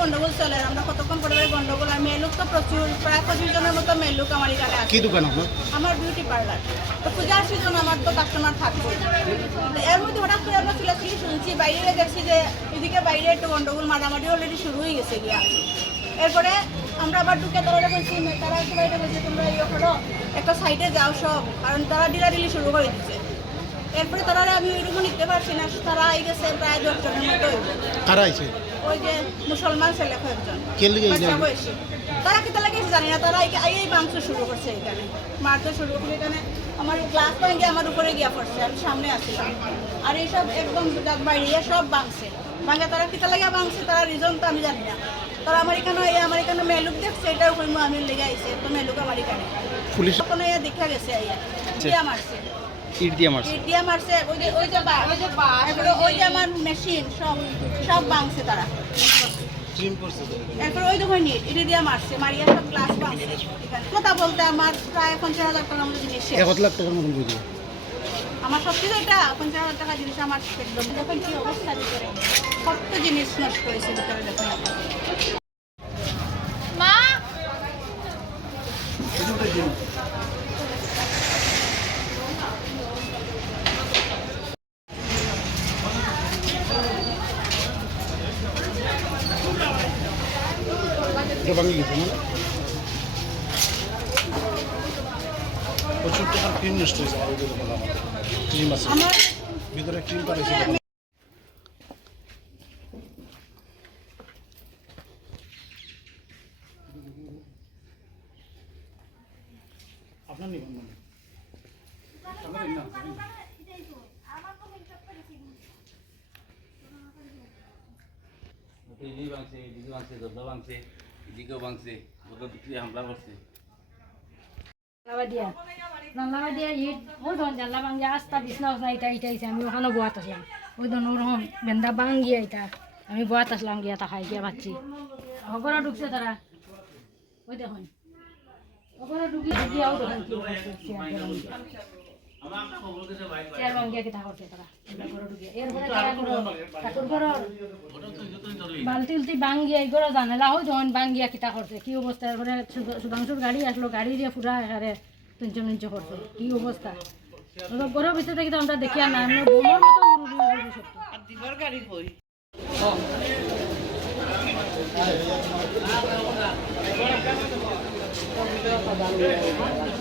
গন্ডগোল চলে আমরা কতক্ষণ করে গন্ডগোল আর মেয়ে লোক তো প্রচুর প্রায় পঁচিশ জনের মতো মেয়ে লোক আমার এখানে আছে। কি দোকান আপনার? আমার বিউটি পার্লার তো পূজার সিজন আমার তো কাস্টমার থাকছে এর মধ্যে হঠাৎ করে আমরা চলে আসছি শুনছি বাইরে দেখছি যে এদিকে বাইরে একটু গন্ডগোল মারামারি অলরেডি শুরু হয়ে গেছে গিয়া। এরপরে আমরা আবার ঢুকে তারা বলছি তারা একটু বাইরে বলছি তোমরা ইয়ে করো একটা সাইডে যাও সব। কারণ তারা ডিলা ডিলাডিলি শুরু করে দিচ্ছে। এরপরে তারা আমি ওইরকম নিতে পারছি না। তারা আই গেছে প্রায় দশজনের মতো কারা আইছে? ওই যে মুসলমান ছেলে কয়েকজন কে লিগে? বয়সী। তারা কি তারা গেছে জানি না। তারা এই- মাংস শুরু করছে এখানে। মারতে শুরু করছে এখানে। আমার গ্লাস ভেঙে আমার উপরে গিয়া পড়ছে। আমি সামনে আসছিলাম। আর এইসব একদম বাইরে সব ভাঙছে। ভাঙে তারা কিতা লাগে ভাঙছে তারা রিজন তো আমি জানি না। তারা আমার এখানে আমার এখানে মেলুক দেখছে উপর আমি লেগে আইছে। তো মেলুক আমার এখানে। পুলিশ ইয়া দেখা গেছে আইয়া দিয়া মারছে। ইট দিয়ে মারছে। ইট দিয়া মারছে ওই যে ওই যে বা- ওই যে বা- এরপরে ওই যে আমার মেশিন সব সব ভাঙছে তারা। এরপর ওই দোকান নিয়ে এটা দিয়ে মারছে মারিয়া সব গ্লাস ভাঙছে কথা বলতে আমার প্রায় পঞ্চাশ হাজার টাকার মতো জিনিস এক লাখ টাকার মতন বুঝি আমার সব কিছু এটা পঞ্চাশ হাজার টাকা জিনিস আমার দেখুন কি অবস্থা ভিতরে কত জিনিস নষ্ট হয়েছে ভিতরে দেখুন। মা! ভাঙি গেছে না? প্রচুর টাকার ক্রিম নষ্ট হয়েছে আমার ওই দোকানে আমার ক্রিম আছে। ভিতরে ক্রিম পাঠাইছে আপনার নিবন্ধন। আস্তা বিছনা উছনা ইটা আমি ওখানে বোয়াত আসলাম ওই ধরুন ওরকম বেন্দা ভাঙ্গিয়া আমি বোয়াত আসলাম গিয়া তাকাই গিয়া পাচ্ছি অগরা ঢুকছে তারা ওই দেখুন। অগরা ঢুকি ঢুকিয়াও দেখুন বালতি উলতি ভাঙ্গিয়া এগুলো জানালা হয় যখন ভাঙ্গিয়া কিতা করছে কি অবস্থা এরপরে সুধ- সুধাংশুর গাড়ি আসলো গাড়ি দিয়ে পুরা এখানে তিনজন নিঞ্চ করছে কি অবস্থা ঘরের ভিতরে থেকে তো আমরা না বোমার মতো সব আর